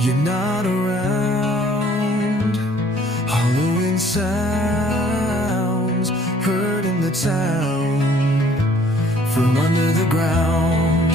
You're not around. Halloween sounds heard in the town from under the ground.